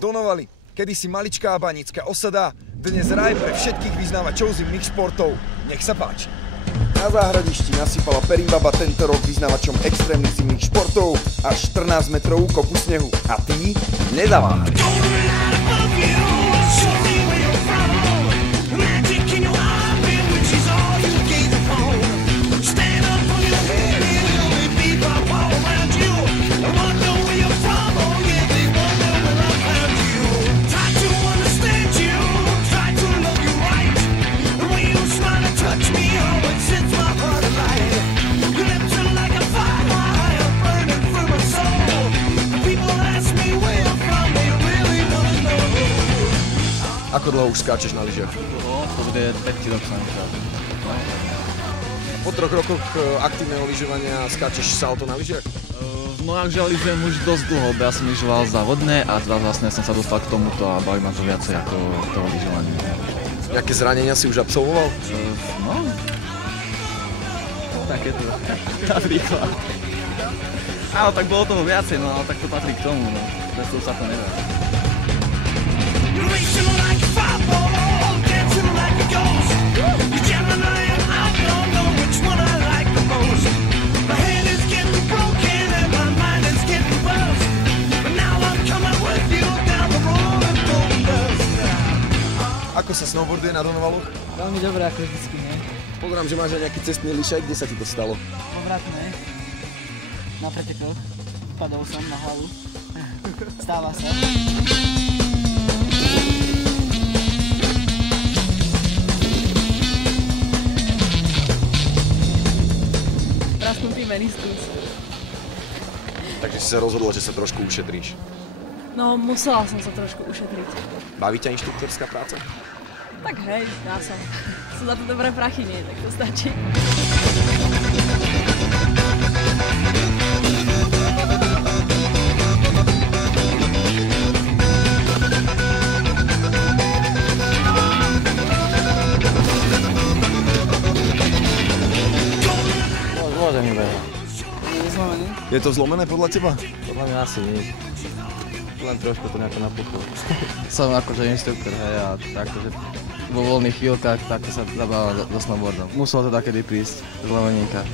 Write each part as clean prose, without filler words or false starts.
Donovali, kedysi maličká banická osada, dnes raj pre všetkých vyznávačov zimných športov. Nech sa páči. Na záhradišti nasypala Perimbaba tento rok vyznávačom extrémnych zimných športov až 14 metrovú kopu snehu. A ty nezaváhaj. Ako dlho už skáčeš na lyžiach? To bude 5 rokov. Po 3 rokoch aktívneho lyžovania skáčeš salto na lyžiach? No akže lyžujem už dosť dlho, ja som lyžoval závodné a teraz vlastne som sa dostal k tomuto a baví ma to viacej ako toho lyžovania. Jaké zranenia si už absolvoval? No, takéto, napríklad. Áno, tak bolo toho viacej, no ale tak to patrí k tomu, no. Bez toho sa to nedá. Ako sa snowboarduje na Donovaloch? Veľmi dobré, ako vždycky, nie? Pozerám, že máš aj nejaký cestný lyžák, kde sa ti to stalo? Po Vratnej, na pretekoch, padol som na hlavu, stáva sa. Prasknutý meniskus. Takže si sa rozhodla, že sa trošku ušetríš. No, musela som sa trošku ušetriť. Baví ťa inštruktorská práca? Tak hej, dá sa. Sú za to dobré prachy, nie? Tak to stačí. Môžem iba. Je zlomený? Je to zlomené podľa teba? Podľa mňa asi nie. Len trošku to nejako napuchlo. Som akože inštruktor, hej, a akože vo voľných chvíľkach takto sa zabávam do snowboardom. Muselo to takedy prísť z lomeníka.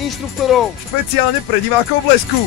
Inštruktorov špeciálne pre divákov Blesku.